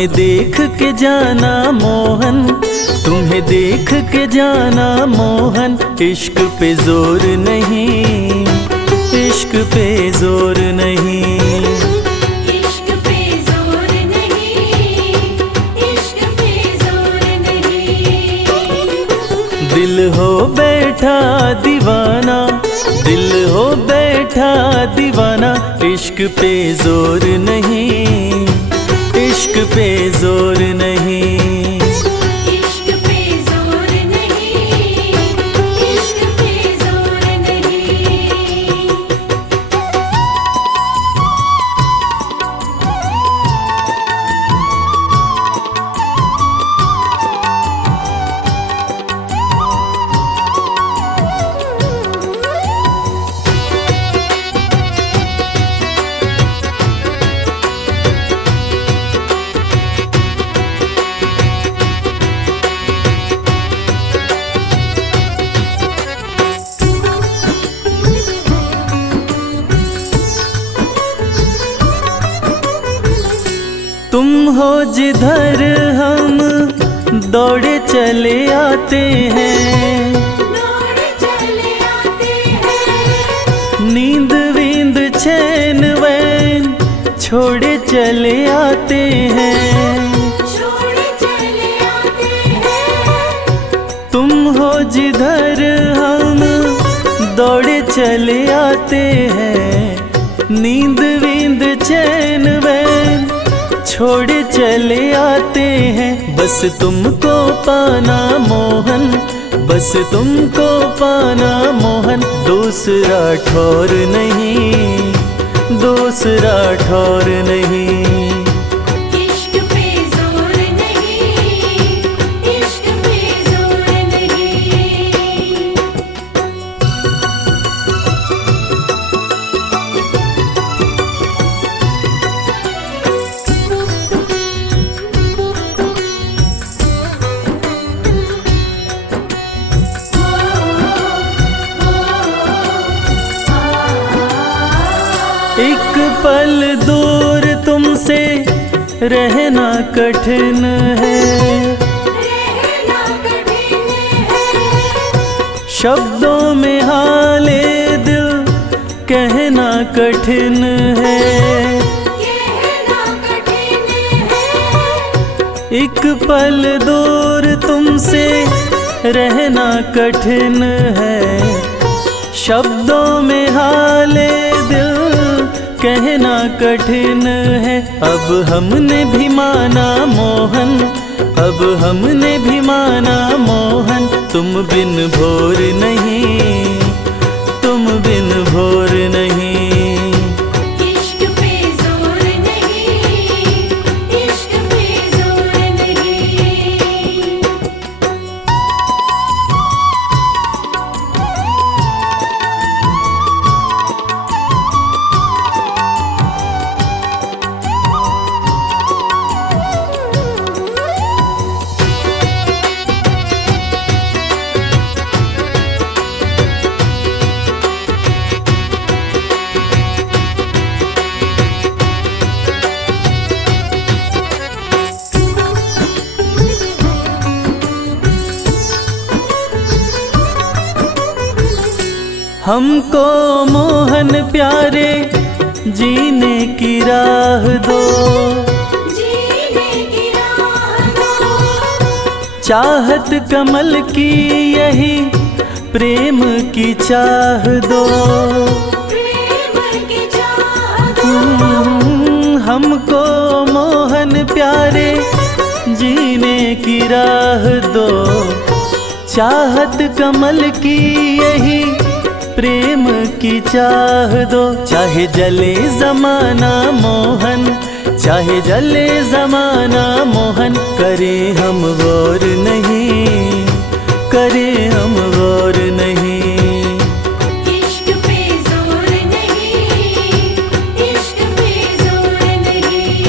तुम्हें देख के जाना मोहन, तुम्हें देख के जाना मोहन। इश्क पे जोर नहीं, इश्क पे जोर नहीं, इश्क पे जोर नहीं, इश्क पे जोर नहीं। दिल हो बैठा दीवाना, दिल हो बैठा दीवाना। इश्क पे जोर नहीं, इश्क पे जोर नहीं, इश्क पे जोर नहीं, इश्क पे जोर नहीं। तुम हो जिधर हम दौड़े चले आते हैं, दौड़े चले आते हैं। नींद वींद चैन वैन छोड़े चले आते हैं। छोड़े चले आते हैं। तुम हो जिधर हम दौड़े चले आते हैं, नींद वींद चैन वैन छोड़े चले आते हैं। बस तुमको पाना मोहन, बस तुमको पाना मोहन। दूसरा ठौर नहीं, दूसरा ठौर नहीं, इश्क पे जोर नहीं, इश्क पे जोर नहीं। एक पल दूर तुमसे रहना कठिन है, रहना कठिन है। शब्दों में हाले दिल कहना कठिन है। कहना कठिन है। एक पल दूर तुमसे रहना कठिन है, शब्दों में हाले दिल कहना कठिन है। अब हमने भी माना मोहन, अब हमने भी माना मोहन। तुम बिन भोर नहीं, तुम बिन भोर नहीं, इश्क पे जोर नहीं, इश्क पे जोर नहीं। हमको मोहन प्यारे जीने की राह दो, जीने की राह दो। चाहत कमल की यही प्रेम की चाह दो। प्रेम की चाह दो। हमको मोहन प्यारे जीने की राह दो, चाहत कमल की यही प्रेम की चाह दो। चाहे जले जमाना मोहन, चाहे जले जमाना मोहन। करे हम गौर नहीं, करे हम गौर नहीं, इश्क पे जोर नहीं, इश्क पे जोर नहीं।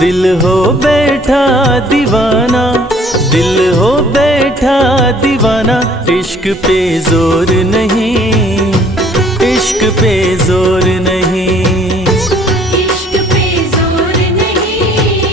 दिल हो बैठा दीवाना, दिल हो बैठा दीवाना। इश्क पे जोर नहीं, इश्क पे जोर नहीं, इश्क पे जोर नहीं,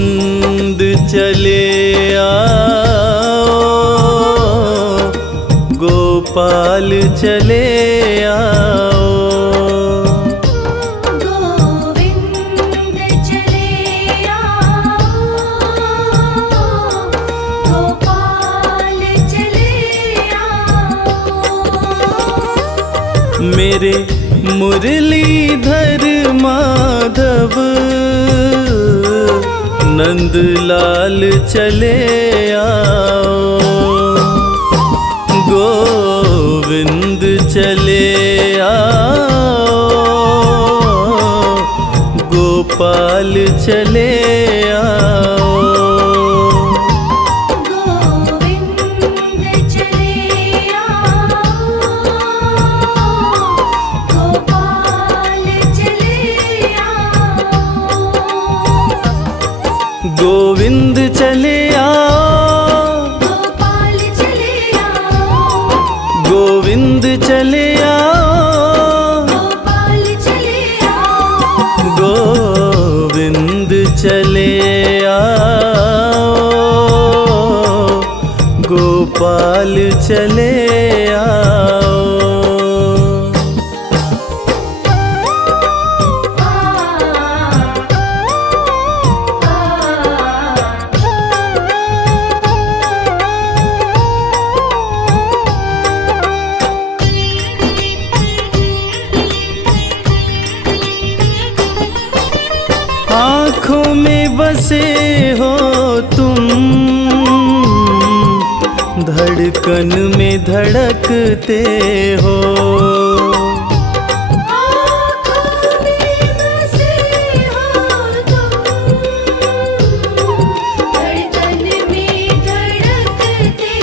गोविंद चले आओ, गोपाल चले आओ। गोविंद चले आओ, गोपाल चले आओ। मेरे मुरलीधर माधव नंदलाल चले आओ, गोविंद चले आओ, गोपाल चले आओ। गोविंद चले आओ, गोपाल चले आओ। गोविंद चले आओ, गोपाल चले आओ, गोविंद चले आओ, गोपाल चले आओ। गोविंद चले आओ, गोपाल चले आओ। आँखों में बसे हो तुम, धड़कन में धड़कते हो। आँखों में बसे हो तुम, धड़कन में धड़कते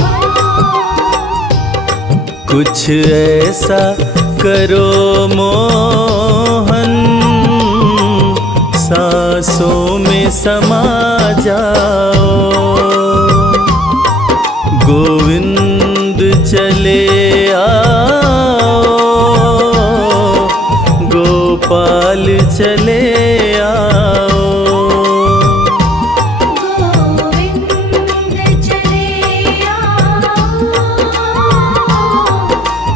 हो। कुछ ऐसा करो मोहन, सांसों में समा जाओ। गोविंद चले आओ, गोपाल चले आओ। गोविंद चले आओ,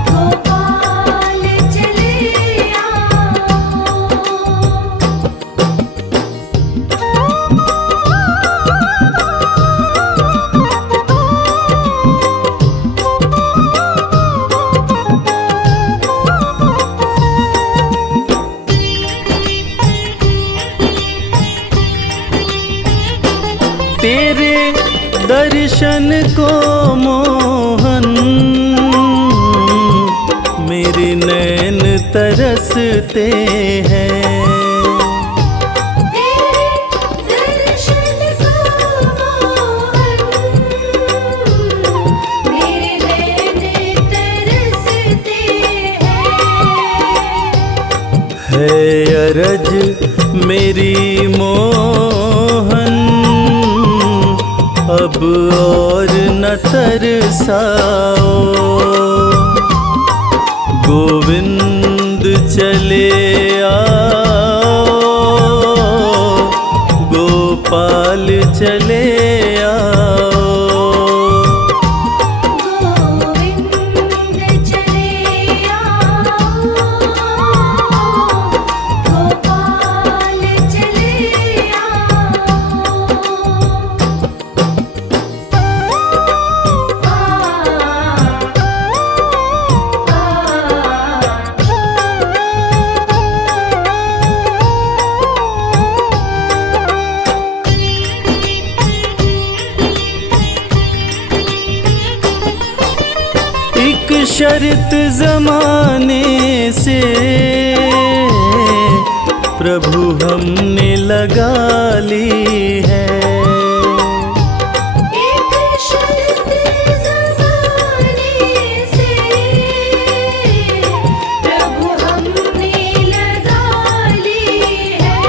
गोपाल चले आओ। तेरे दर्शन को मोहन, मेरे नैन तरसते हैं। तेरे दर्शन को मोहन, मेरे नैन तरसते हैं। है अरज मेरी मोहन, अब और न तरसाओ। गोविंद चले आओ, गोपाल चले आओ। गोविंद चले आओ, गोपाल चले एक शर्त जमाने से प्रभु हमने लगा ली है। एक शर्त ज़माने से प्रभु हमने लगा ली है।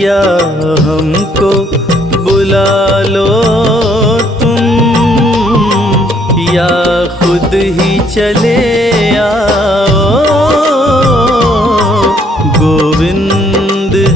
या हमको बुला लो तुम, या खुद ही चले आओ। गोविंद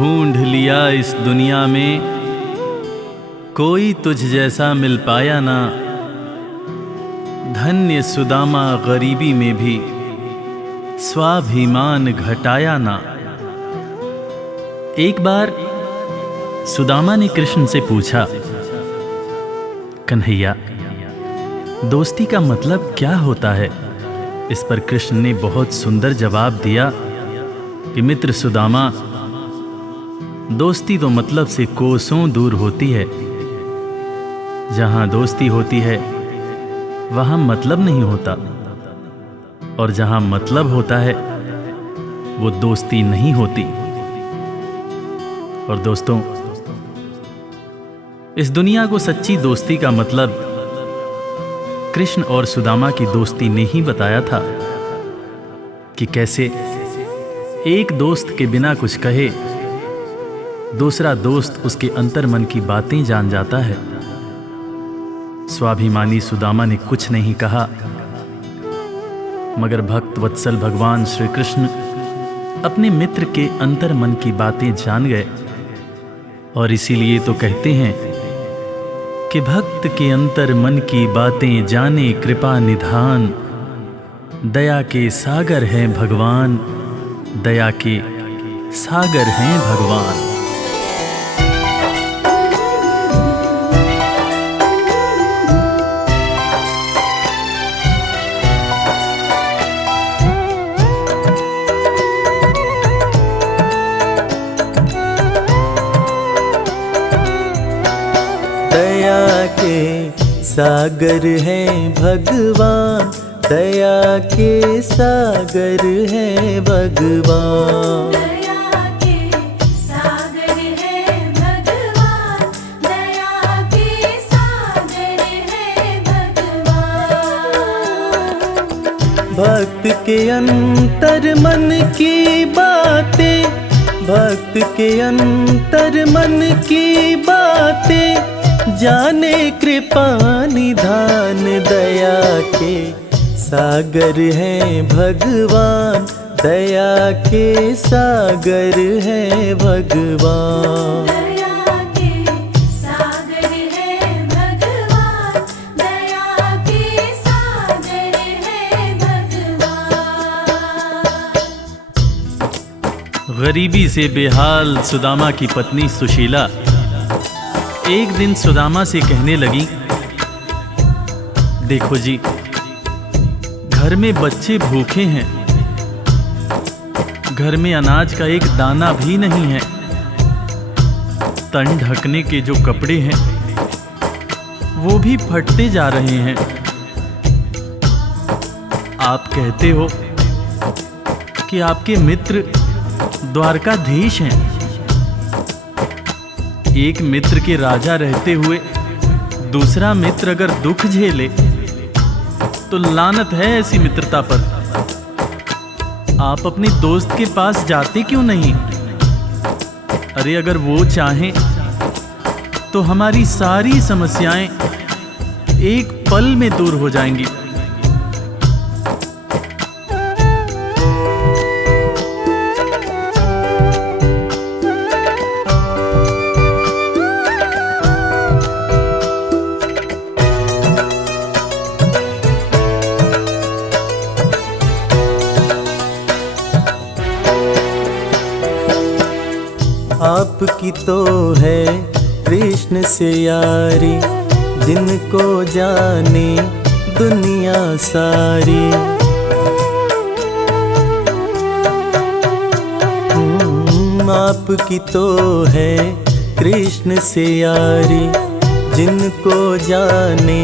ढूंढ लिया इस दुनिया में, कोई तुझ जैसा मिल पाया ना। धन्य सुदामा गरीबी में भी स्वाभिमान घटाया ना। एक बार सुदामा ने कृष्ण से पूछा, कन्हैया, दोस्ती का मतलब क्या होता है? इस पर कृष्ण ने बहुत सुंदर जवाब दिया कि मित्र सुदामा, दोस्ती तो मतलब से कोसों दूर होती है। जहां दोस्ती होती है वहां मतलब नहीं होता, और जहां मतलब होता है वो दोस्ती नहीं होती। और दोस्तों, इस दुनिया को सच्ची दोस्ती का मतलब कृष्ण और सुदामा की दोस्ती ने ही बताया था कि कैसे एक दोस्त के बिना कुछ कहे दूसरा दोस्त उसके अंतर्मन की बातें जान जाता है। स्वाभिमानी सुदामा ने कुछ नहीं कहा, मगर भक्त वत्सल भगवान श्री कृष्ण अपने मित्र के अंतर्मन की बातें जान गए। और इसीलिए तो कहते हैं कि भक्त के अंतर मन की बातें जाने कृपा निधान। दया के सागर हैं भगवान, दया के सागर हैं भगवान। दया के सागर हैं भगवान, दया के सागर हैं भगवान। दया के सागर है भगवान, दया के सागर है भगवान। भक्त के अंतर मन की बातें, भक्त के अंतर मन की बातें जाने कृपा निधान। दया के सागर हैं भगवान, दया के सागर हैं भगवान। दया के सागर है भगवान, दया के सागर है भगवान। गरीबी से बेहाल सुदामा की पत्नी सुशीला एक दिन सुदामा से कहने लगी, देखो जी, घर में बच्चे भूखे हैं, घर में अनाज का एक दाना भी नहीं है, तन ढकने के जो कपड़े हैं वो भी फटते जा रहे हैं। आप कहते हो कि आपके मित्र द्वारकाधीश हैं। एक मित्र के राजा रहते हुए दूसरा मित्र अगर दुख झेले तो लानत है ऐसी मित्रता पर। आप अपने दोस्त के पास जाते क्यों नहीं? अरे अगर वो चाहें तो हमारी सारी समस्याएं एक पल में दूर हो जाएंगी। आपकी तो है कृष्ण से यारी, जिनको जाने दुनिया सारी। आपकी तो है कृष्ण से यारी, जिनको जाने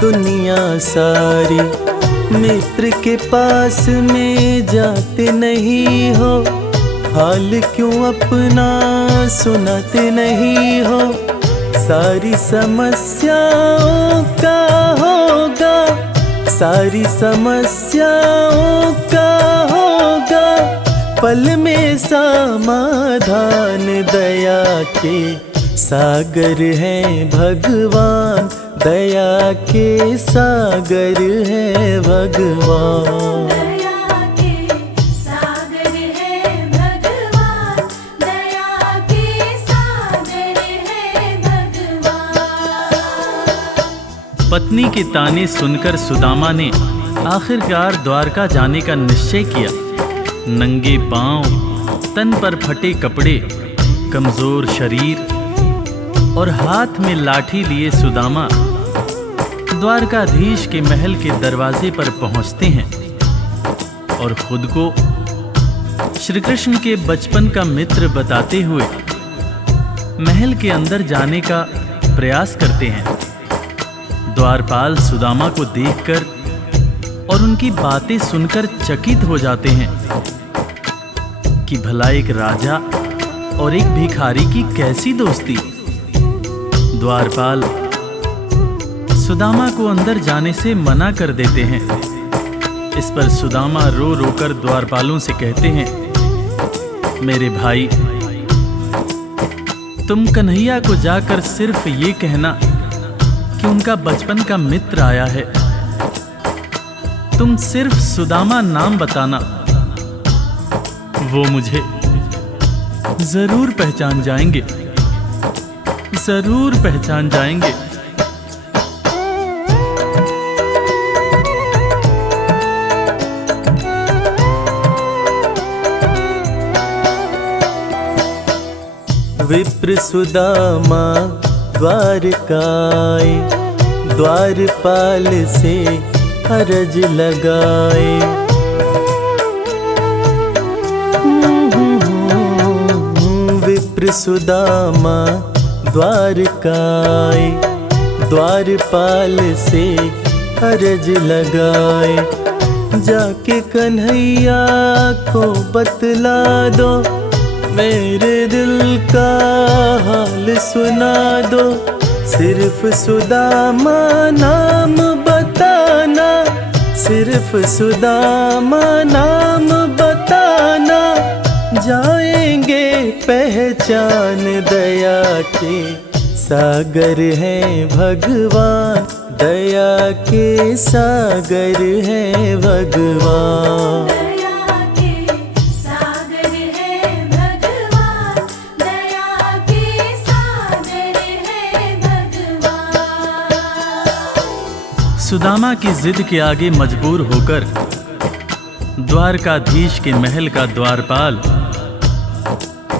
दुनिया सारी। मित्र के पास में जाते नहीं हो, हाल क्यों अपना सुनाते नहीं हो। सारी समस्याओं का होगा, सारी समस्याओं का होगा पल में समाधान। दया के सागर हैं भगवान, दया के सागर हैं भगवान। दया के सागर है भगवान, दया पत्नी के ताने सुनकर सुदामा ने आखिरकार द्वारका जाने का निश्चय किया। नंगे पांव, तन पर फटे कपड़े, कमजोर शरीर और हाथ में लाठी लिए सुदामा द्वारकाधीश के महल के दरवाजे पर पहुंचते हैं और खुद को श्री कृष्ण के बचपन का मित्र बताते हुए महल के अंदर जाने का प्रयास करते हैं। द्वारपाल सुदामा को देखकर और उनकी बातें सुनकर चकित हो जाते हैं कि भला एक राजा और एक भिखारी की कैसी दोस्ती। द्वारपाल सुदामा को अंदर जाने से मना कर देते हैं। इस पर सुदामा रो रो कर द्वारपालों से कहते हैं, मेरे भाई, तुम कन्हैया को जाकर सिर्फ ये कहना कि उनका बचपन का मित्र आया है। तुम सिर्फ सुदामा नाम बताना, वो मुझे जरूर पहचान जाएंगे, जरूर पहचान जाएंगे। विप्र सुदामा द्वारकाए, द्वारपाल से अरज लगाए। विप्र सुदामा द्वारकाए, द्वारपाल से अरज लगाए। जाके कन्हैया को बतला दो, मेरे दिल का हाल सुना दो। सिर्फ सुदामा नाम बताना, सिर्फ सुदामा नाम बताना। जाएंगे पहचान, दया के सागर है भगवान, दया के सागर है भगवान। दया के सागर है भगवान, दया के सागर है भगवान। सुदामा की जिद के आगे मजबूर होकर द्वारकाधीश के महल का द्वारपाल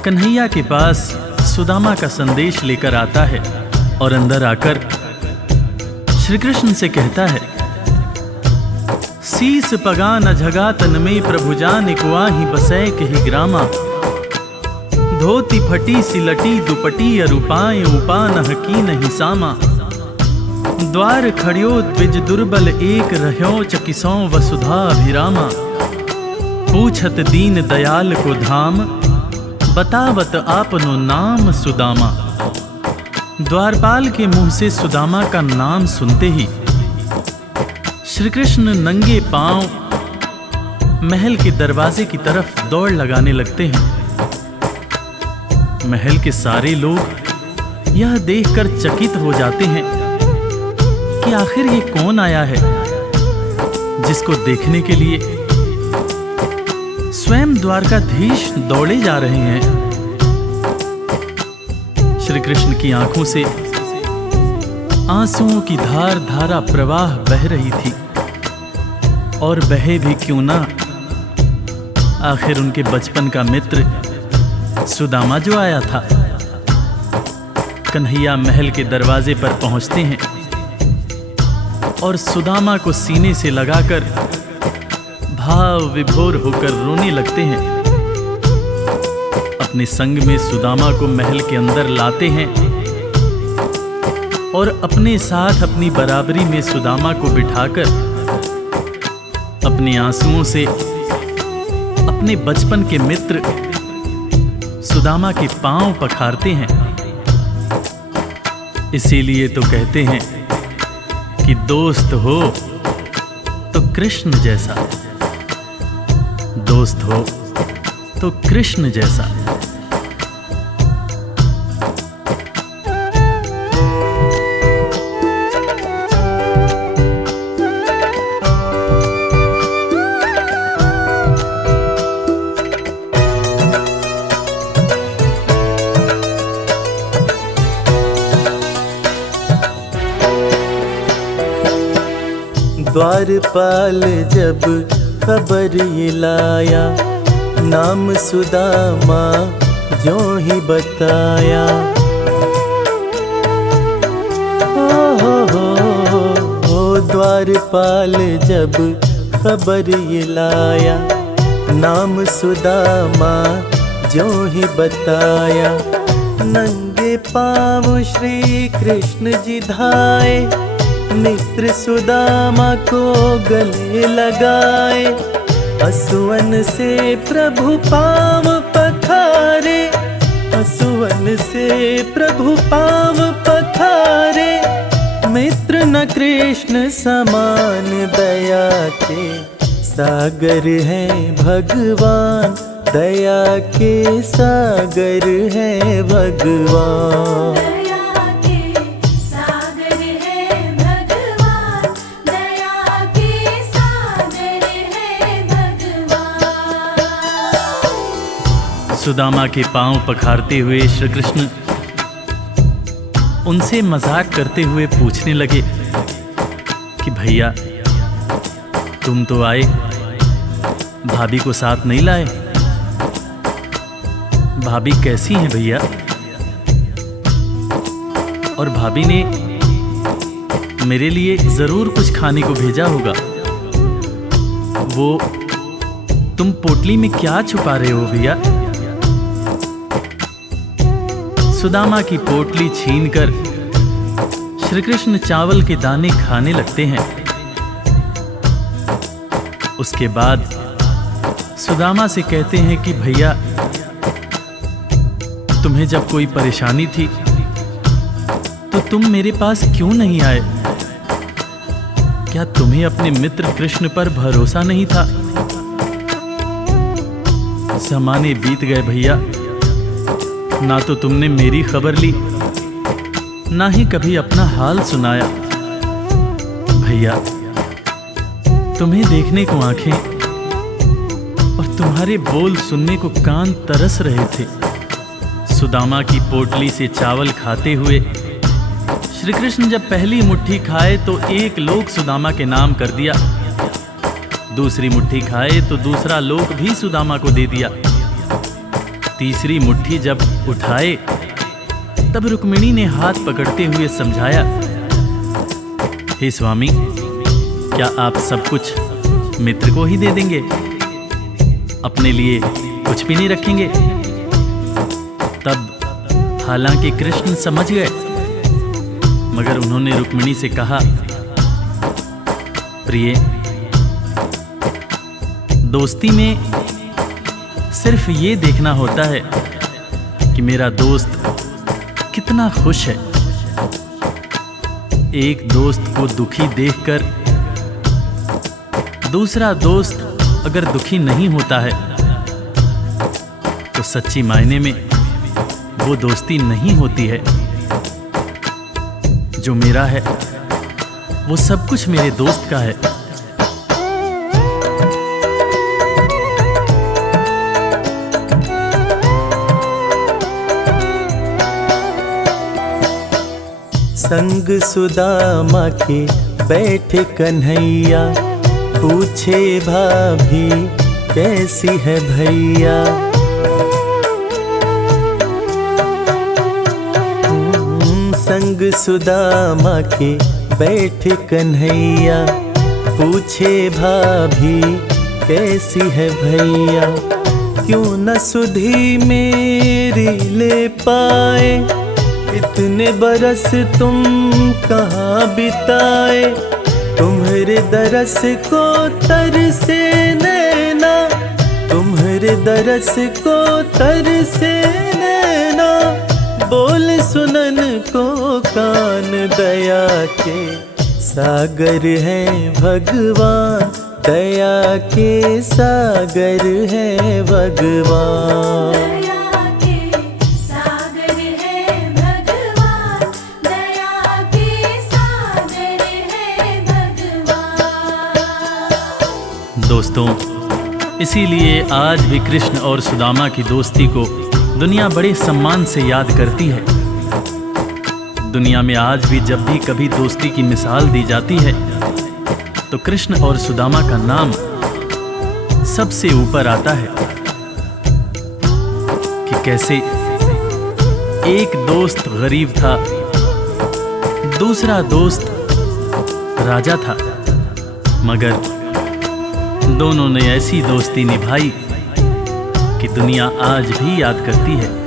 कन्हैया के पास सुदामा का संदेश लेकर आता है और अंदर आकर श्री कृष्ण से कहता है, शीस पगा न झगा तन में प्रभु जान कुआही बसै कही ग्रामा। धोती फटी सिलटी दुपटी अरुपाए उपा न हकी नहीं सामा। द्वार खड़ियो द्विज दुर्बल एक रह्यो चकिसों वसुधा अभिरामा। पूछत दीन दयाल को धाम, बतावत आपनो नाम सुदामा। द्वारपाल के मुंह से सुदामा का नाम सुनते ही श्री कृष्ण नंगे पांव महल के दरवाजे की तरफ दौड़ लगाने लगते हैं। महल के सारे लोग यह देखकर चकित हो जाते हैं कि आखिर ये कौन आया है जिसको देखने के लिए स्वयं द्वारकाधीश दौड़े जा रहे हैं। श्री कृष्ण की आंखों से आंसुओं की धार धारा प्रवाह बह रही थी, और बहे भी क्यों ना, आखिर उनके बचपन का मित्र सुदामा जो आया था। कन्हैया महल के दरवाजे पर पहुंचते हैं और सुदामा को सीने से लगाकर भाव विभोर होकर रोने लगते हैं। अपने संग में सुदामा को महल के अंदर लाते हैं और अपने साथ अपनी बराबरी में सुदामा को बिठाकर अपने आंसुओं से अपने बचपन के मित्र सुदामा के पांव पखारते हैं। इसीलिए तो कहते हैं कि दोस्त हो तो कृष्ण जैसा, दोस्त हो तो कृष्ण जैसा। द्वारपाल जब खबर ये लाया, नाम सुदामा जो ही बताया। द्वारपाल जब खबर ये लाया, नाम सुदामा जो ही बताया। नंगे पाँव श्री कृष्ण जी धाए, मित्र सुदामा को गले लगाए। असुवन से प्रभु पाँव पखारे, असुवन से प्रभु पाँव पखारे। मित्र न कृष्ण समान, दया के सागर है भगवान, दया के सागर है भगवान। दया के सागर है भगवान, दया के सागर है भगवान। सुदामा के पांव पखारते हुए श्री कृष्ण उनसे मजाक करते हुए पूछने लगे कि भैया तुम तो आए, भाभी को साथ नहीं लाए। भाभी कैसी हैं भैया? और भाभी ने मेरे लिए जरूर कुछ खाने को भेजा होगा। वो तुम पोटली में क्या छुपा रहे हो भैया? सुदामा की पोटली छीनकर श्री कृष्ण चावल के दाने खाने लगते हैं। उसके बाद सुदामा से कहते हैं कि भैया तुम्हें जब कोई परेशानी थी तो तुम मेरे पास क्यों नहीं आए? क्या तुम्हें अपने मित्र कृष्ण पर भरोसा नहीं था? ज़माने बीत गए भैया, ना तो तुमने मेरी खबर ली, ना ही कभी अपना हाल सुनाया। भैया तुम्हें देखने को आंखें और तुम्हारे बोल सुनने को कान तरस रहे थे। सुदामा की पोटली से चावल खाते हुए श्री कृष्ण जब पहली मुट्ठी खाए तो एक लोक सुदामा के नाम कर दिया, दूसरी मुट्ठी खाए तो दूसरा लोक भी सुदामा को दे दिया। तीसरी मुट्ठी जब उठाए तब रुक्मिणी ने हाथ पकड़ते हुए समझाया, हे स्वामी क्या आप सब कुछ मित्र को ही दे देंगे, अपने लिए कुछ भी नहीं रखेंगे? तब हालांकि कृष्ण समझ गए, मगर उन्होंने रुक्मिणी से कहा, प्रिय दोस्ती में सिर्फ ये देखना होता है कि मेरा दोस्त कितना खुश है। एक दोस्त को दुखी देखकर दूसरा दोस्त अगर दुखी नहीं होता है तो सच्ची मायने में वो दोस्ती नहीं होती है। जो मेरा है वो सब कुछ मेरे दोस्त का है। संग सुदामा के बैठे कन्हैया, पूछे भाभी कैसी है भैया। संग सुदामा के बैठे कन्हैया, पूछे भाभी कैसी है भैया। क्यों न सुधी मेरी ले पाए, इतने बरस तुम कहाँ बिताए। तुम्हारे दरस को तरसे नैना, तुम्हारे दरस को तरसे नैना। बोल सुनन को कान, दया के सागर है भगवान, दया के सागर है भगवान। दया के सागर है भगवान, दया के सागर है भगवान। दोस्तों, इसीलिए आज भी कृष्ण और सुदामा की दोस्ती को दुनिया बड़े सम्मान से याद करती है। दुनिया में आज भी जब भी कभी दोस्ती की मिसाल दी जाती है तो कृष्ण और सुदामा का नाम सबसे ऊपर आता है कि कैसे एक दोस्त गरीब था, दूसरा दोस्त राजा था, मगर दोनों ने ऐसी दोस्ती निभाई कि दुनिया आज भी याद करती है।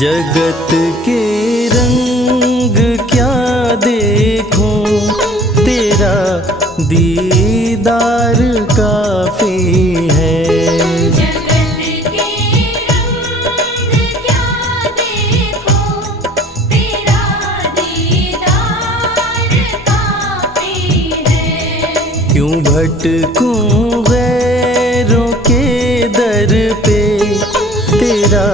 जगत के रंग क्या देखूं, तेरा दीदार काफी है। जगत के रंग क्या देखूं, तेरा दीदार काफी है। क्यों भटकूं गैरों के दर पे, तेरा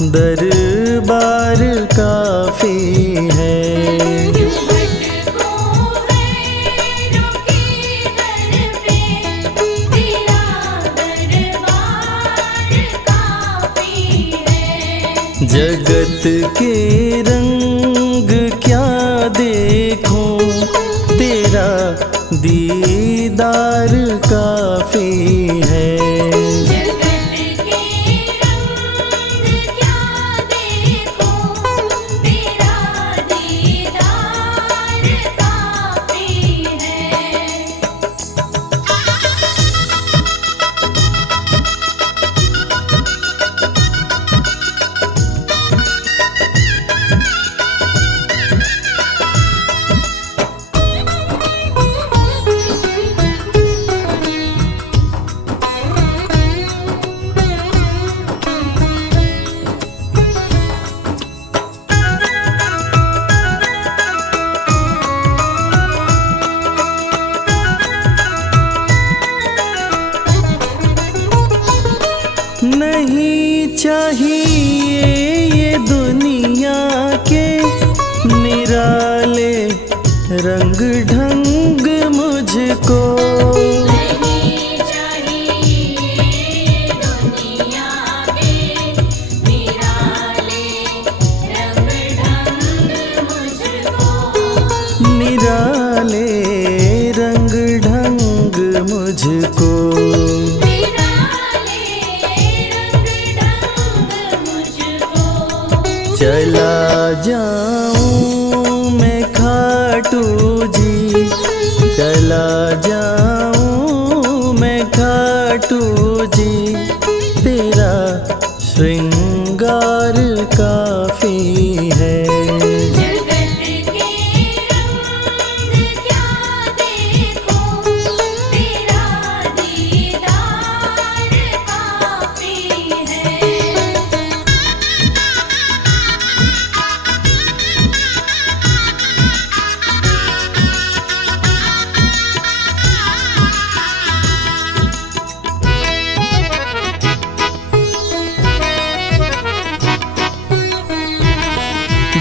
दरबार काफी है। क्यों भटकूं गैरों के दर पे, तेरा दरबार काफी है। जगत के रंग क्या देखूं, तेरा दीदार काफी है। नहीं चाहिए ये दुनिया के निराले रंग ढंग मुझको। नहीं चाहिए दुनिया के निराले रंग ढंग मुझको। निराले रंग ढंग मुझको। चला जाऊं मैं खाटू जी, चला जाऊं मैं खाटू जी, तेरा श्रृंगार काफी है।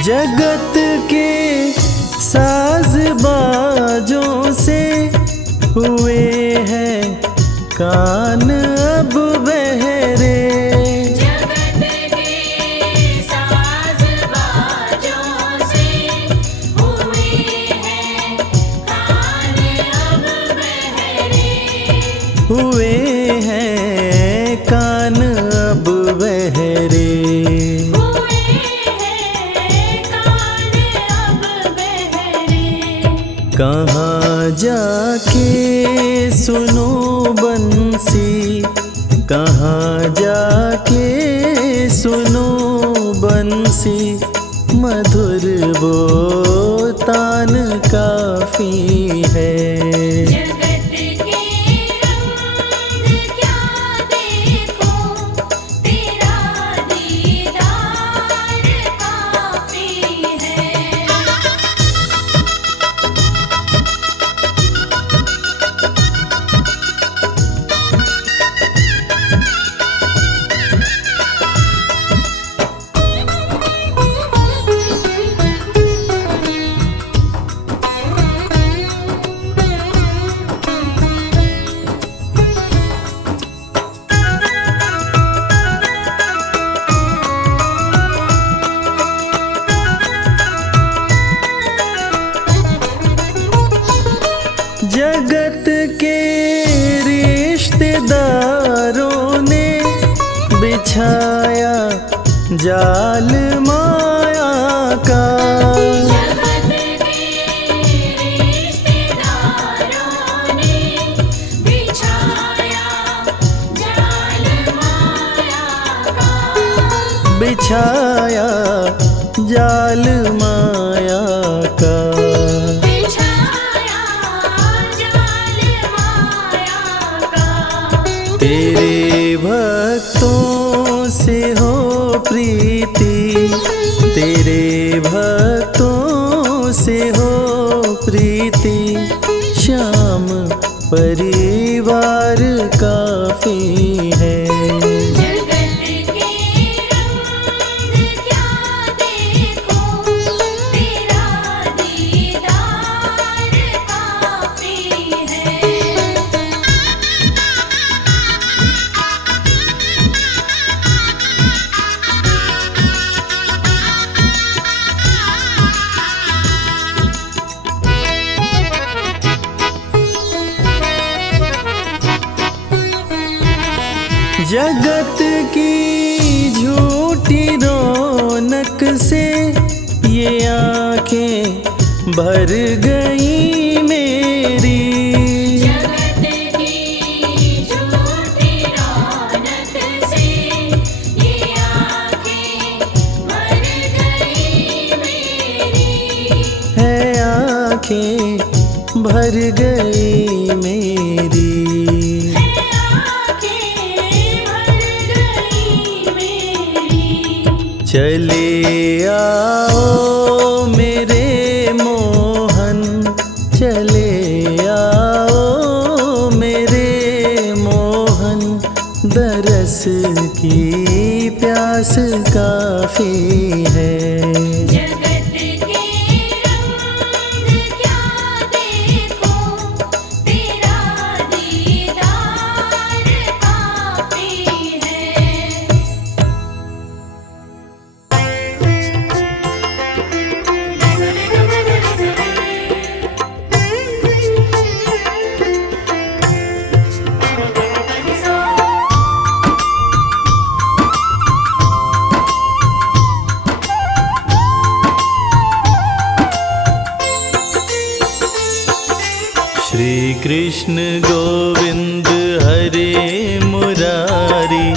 जगत के साज बाजों से हुए हैं कान अब बहरे। जगत के साज बाजों से हुए हैं कान अब बहरे। हुए हैं कान अब बहरे। कहाँ जाके सुनो बंसी, कहाँ जाके सुनो बंसी, मधुर वो तान काफी है। जगत के रंग क्या देखूं, तेरा दीदार काफी है। जगत के रिश्तेदारों ने बिछाया जाल माया का। जगत के रिश्तेदारों ने बिछाया जाल माया का। बिछाया जाल माया का। बिछाया जाल माया का। तेरे भक्तों से हो प्रीति, तेरे भक्तों से हो प्रीति, श्याम परिवार काफी है। जगत के रंग क्या देखो, तेरा दीदार काफी है। जगत की झूठी रौनक से ये आंखें भर गई मेरी। जगत की झूठी रौनक से ये आँखें भर गई मेरी। है आंखें भर गई मेरी। चले आओ मेरे मोहन, चले आओ मेरे मोहन, दरस की प्यास काफी है। जगत के रंग क्या देखो, तेरा दीदार काफी है। श्री कृष्ण गोविंद हरे मुरारी,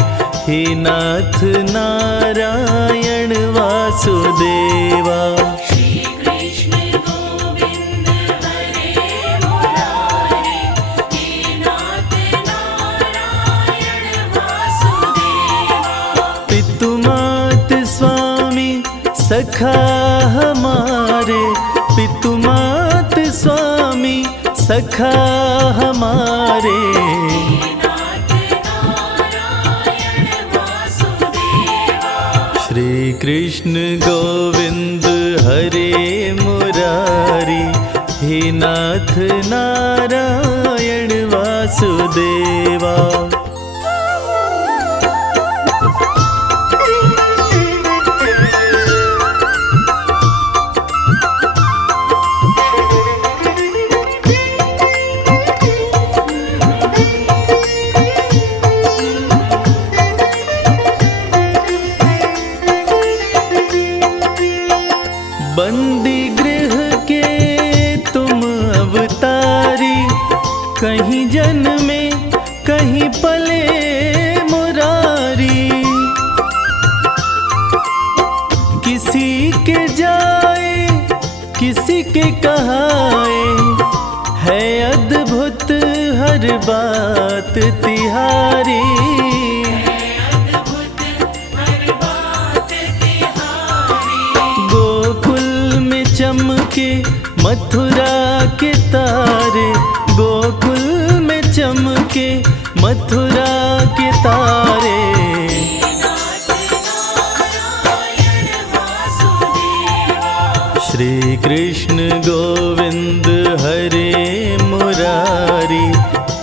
हे नाथ नारायण वासुदेवा। श्री कृष्ण गोविंद हरे मुरारी, हे नाथ नारायण वासुदेवा। पितुमात स्वामी सखा हमारे, पितुमात स्वामी सखा हमारे। नाथ नारायण वासुदेवा। श्री कृष्ण गोविंद हरे मुरारी, हे नाथ नारायण वासुदेवा। बंदी गृह के तुम अवतारी, कहीं जन्मे कहीं पले मुरारी। किसी के जाए किसी के कहाए, है अद्भुत हर बात तिहारी। चमके मथुरा के तारे, गोकुल में चमके मथुरा के तारे। श्री कृष्ण गोविंद हरे मुरारी,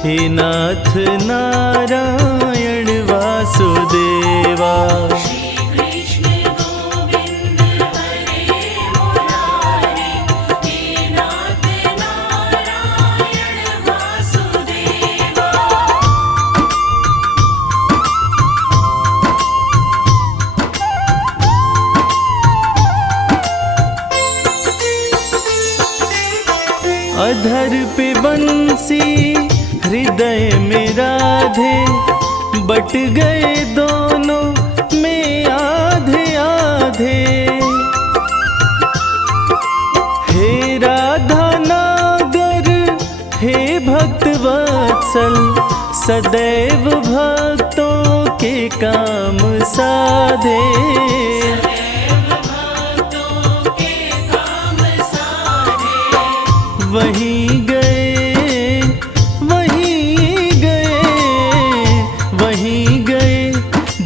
हे नाथ नारायण वासुदेवा। बंसी हृदय में राधे, बट गए दोनों में आधे आधे। हे राधा नागर हे भक्त वत्सल, सदैव भक्तों के काम साधे। भक्तों के काम साधे। वहीं गए वहीं गए वहीं गए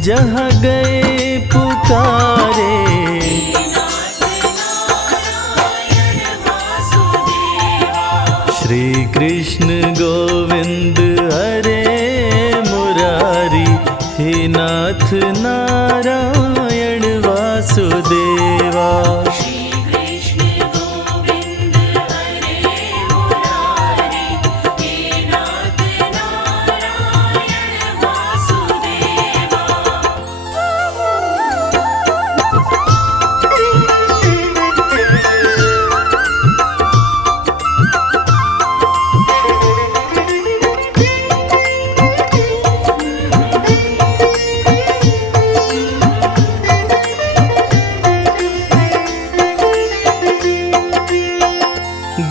जहाँ गए पुकारे। श्री कृष्ण गोविंद हरे मुरारी, हे नाथ नारायण वासुदेवा। श्री कृष्ण गोविंद हरे मुरारी, हे नाथ नारायण वासुदेवा।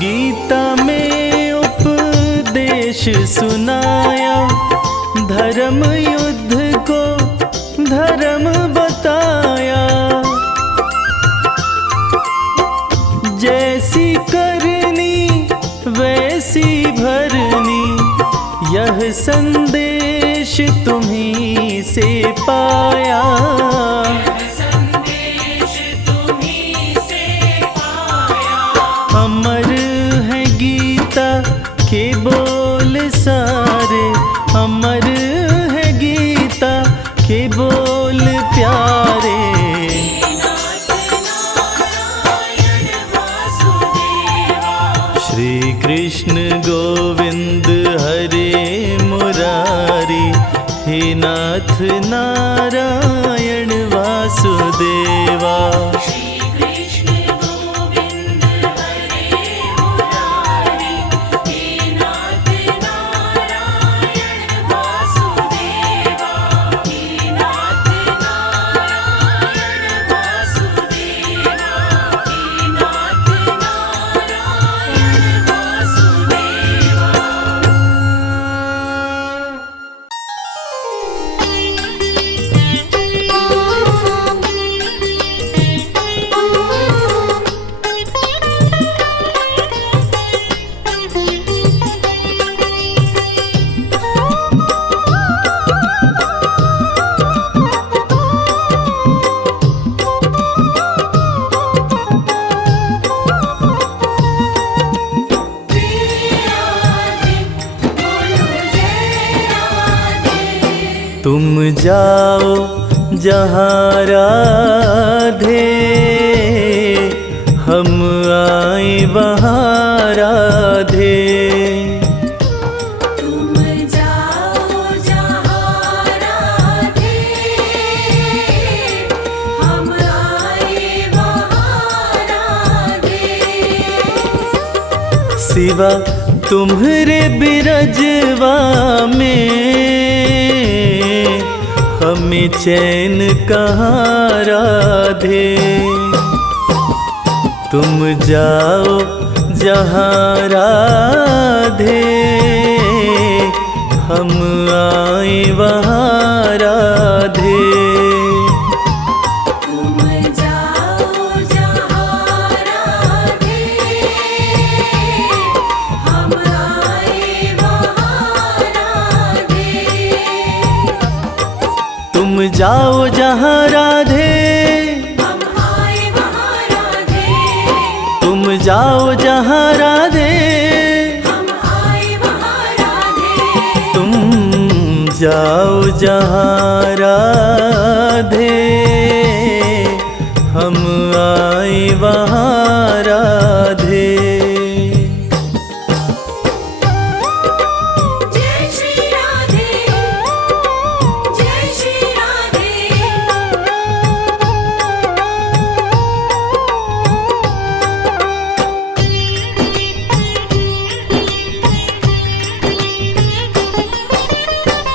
गीता में उपदेश सुनाया, धर्म युद्ध को धर्म बताया। जैसी करनी वैसी भरनी, यह संदेश तुम्हीं से पाया। संदेश तुम्हीं से पाया। अमर है गीता के बोल सारे, अमर है गीता के बोल प्यारे। नाथ नारायण वासुदेवा। श्री कृष्ण गोविंद हरे मुरारी, हे नाथ नारायण वासुदेवा। श्री कृष्ण गोविंद हरे मुरारी, हे नाथ नारायण वासुदेवा। हे नाथ नारायण वासुदेवा। हे नाथ नारायण वासुदेवा। तुम जाओ जहाँ राधे, हम आए वहाँ राधे। तुम जाओ जहाँ राधे, हम आए वहाँ राधे। सिवा तुम्हारे बिरजवा में हमें चैन कहाँ राधे। तुम जाओ जहाँ राधे, हम आए वहाँ राधे। तुम जाओ जहाँ राधे, हम आए वहाँ राधे। तुम जाओ जहाँ राधे, हम आए वहाँ राधे। तुम जाओ जहाँ राधे, हम आए वहाँ राधे। तुम जाओ जहाँ राधे, हम आए वहाँ राधे। जय श्री राधे, जय श्री राधे।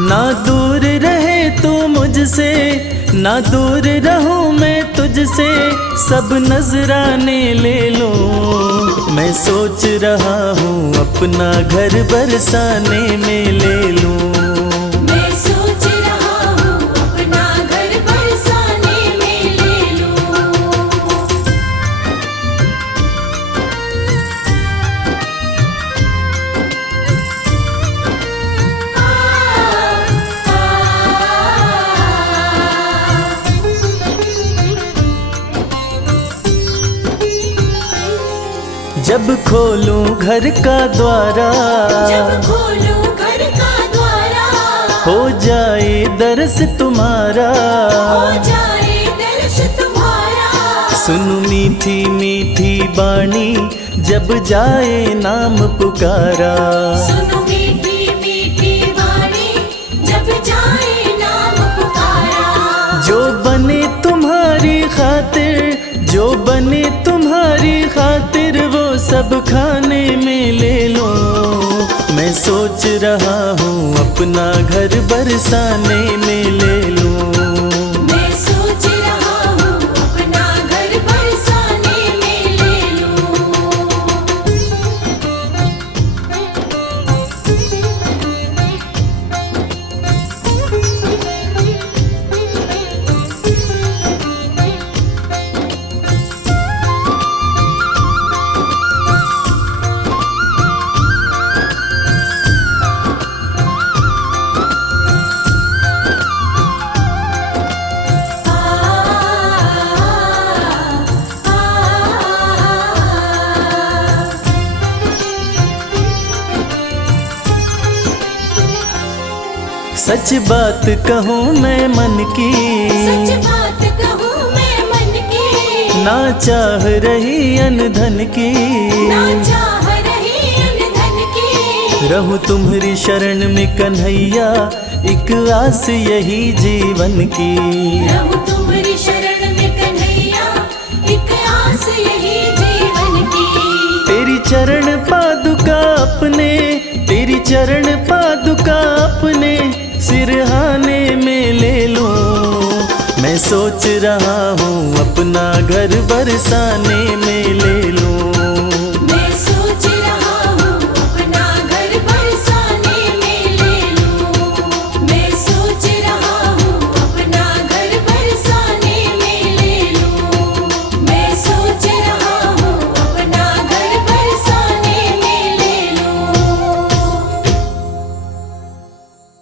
ना दूर रहे तू मुझसे, ना दूर रहूं मैं तुझसे, सब नजराने ले लूं। मैं सोच रहा हूँ अपना घर बरसाने में ले लूं। मैं सोच रहा हूँ अपना घर बरसाने में ले लूं। जब खोलूं घर का द्वारा, जब खोलूं घर का द्वारा, हो जाए दर्श तुम्हारा। हो जाए दर्श तुम्हारा। सुन मीठी मीठी बाणी जब जाए नाम पुकारा। सुनो मीठी मीठी वाणी जब जाए नाम पुकारा। जो बने तुम्हारी खातिर, जो बने तुम्हारी खातिर, वो सब खाने में ले लो। मैं सोच रहा हूँ अपना घर बरसाने में ले लूं। मैं सोच रहा हूँ अपना घर बरसाने में ले लूं। सच बात कहूँ मैं मन की, सच बात कहूँ मैं मन की, ना चाह रही अनधन की। ना चाह रही अनधन की। रहूं तुम्हारी शरण में कन्हैया, एक आस यही जीवन की। रहूं तुम्हारी शरण में कन्हैया, एक आस यही जीवन की। तेरी चरण पादुका अपने, तेरी चरण पादुका अपने सिरहाने में ले लूं। मैं सोच रहा हूँ अपना घर बरसाने में ले लूं।